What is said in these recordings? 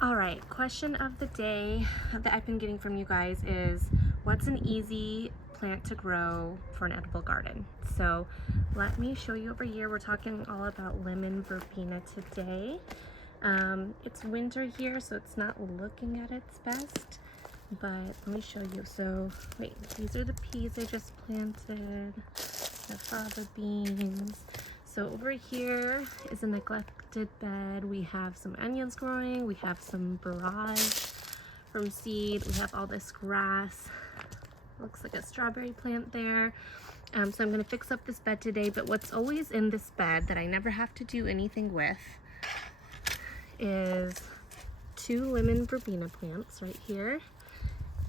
All right, question of the day that I've been getting from you guys is, what's an easy plant to grow for an edible garden? So let me show you over here. We're talking all about lemon verbena today. It's winter here, so it's not looking at its best, but let me show you. So wait, these are the peas I just planted, the fava beans. So over here is a neglected bed. We have some onions growing, we have some barrage from seed, we have all this grass. Looks like a strawberry plant there. So I'm gonna fix up this bed today, but what's always in this bed that I never have to do anything with is 2 lemon verbena plants right here.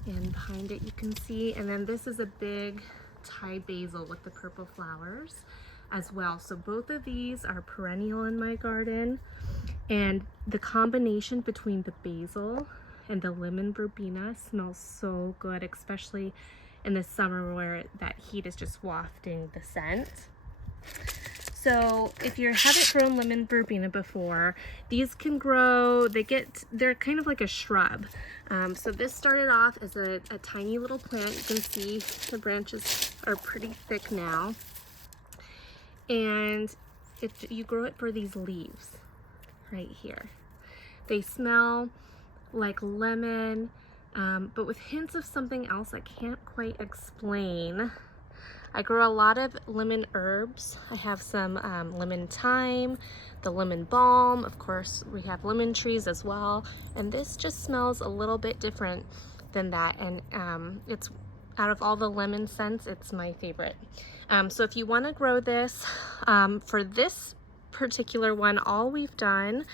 And behind it you can see, and then this is a big Thai basil with the purple flowers as well. So both of these are perennial in my garden, and the combination between the basil and the lemon verbena smells so good, especially in the summer where that heat is just wafting the scent. So if you haven't grown lemon verbena before, these can grow, they're kind of like a shrub. So this started off as a tiny little plant. You can see the branches are pretty thick now. And if you grow it for these leaves right here, they smell like lemon, but with hints of something else I can't quite explain. I grow a lot of lemon herbs. I have some lemon thyme, the lemon balm, of course we have lemon trees as well, and this just smells a little bit different than that, and it's, out of all the lemon scents, it's my favorite. So if you want to grow this, for this particular one, all we've done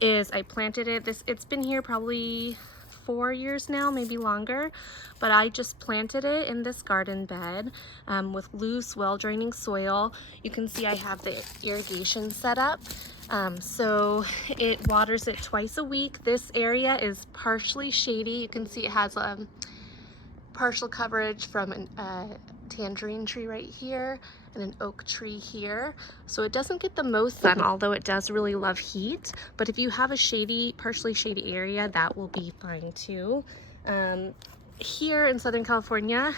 is I planted it. It's been here probably 4 years now, maybe longer, but I just planted it in this garden bed with loose, well-draining soil. You can see I have the irrigation set up, so it waters it twice a week. This area is partially shady. You can see it has partial coverage from a tangerine tree right here and an oak tree here, so it doesn't get the most sun, although it does really love heat. But if you have a shady, partially shady area, that will be fine too. Here in Southern California,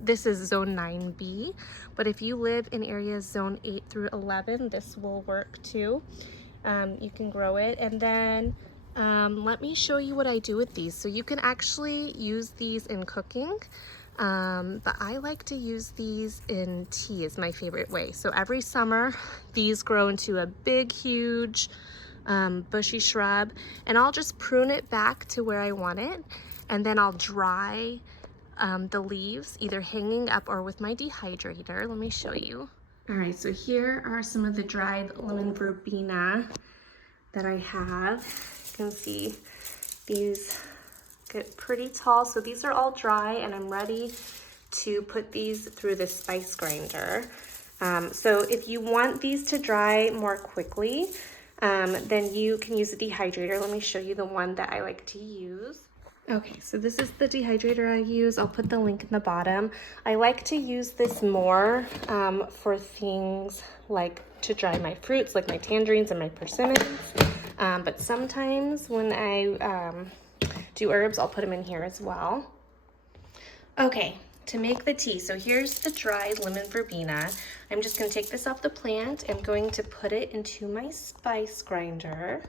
this is zone 9B, but if you live in areas zone 8 through 11, this will work too. You can grow it, and then let me show you what I do with these. So you can actually use these in cooking, but I like to use these in tea, is my favorite way. So every summer these grow into a big, huge, bushy shrub, and I'll just prune it back to where I want it, and then I'll dry the leaves either hanging up or with my dehydrator. Let me show you. All right, so here are some of the dried lemon verbena that I have. You can see these get pretty tall. So these are all dry, and I'm ready to put these through the spice grinder. So if you want these to dry more quickly, then you can use a dehydrator. Let me show you the one that I like to use. Okay, so this is the dehydrator I use. I'll put the link in the bottom. I like to use this more for things like to dry my fruits, like my tangerines and my persimmons. But sometimes when I do herbs, I'll put them in here as well. Okay, to make the tea, so here's the dried lemon verbena. I'm just gonna take this off the plant. I'm going to put it into my spice grinder.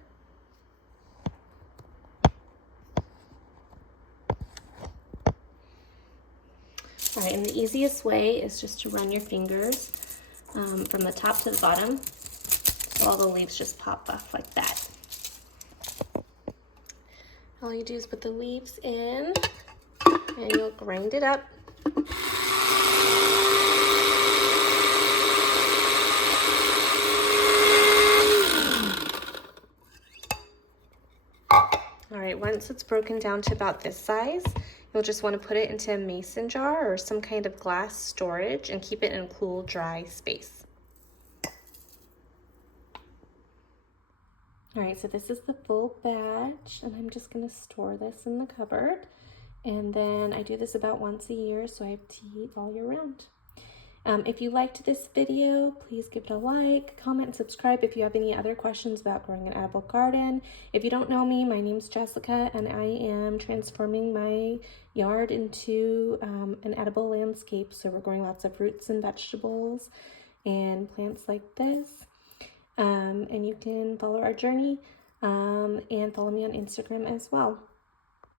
All right, and the easiest way is just to run your fingers from the top to the bottom, so all the leaves just pop off like that. All you do is put the leaves in, and you'll grind it up. All right, once it's broken down to about this size, you'll just want to put it into a mason jar or some kind of glass storage and keep it in a cool, dry space. All right, so this is the full batch, and I'm just gonna store this in the cupboard. And then I do this about once a year, so I have tea all year round. If you liked this video, please give it a like, comment, and subscribe if you have any other questions about growing an edible garden. If you don't know me, my name's Jessica, and I am transforming my yard into an edible landscape. So we're growing lots of fruits and vegetables and plants like this. And you can follow our journey and follow me on Instagram as well.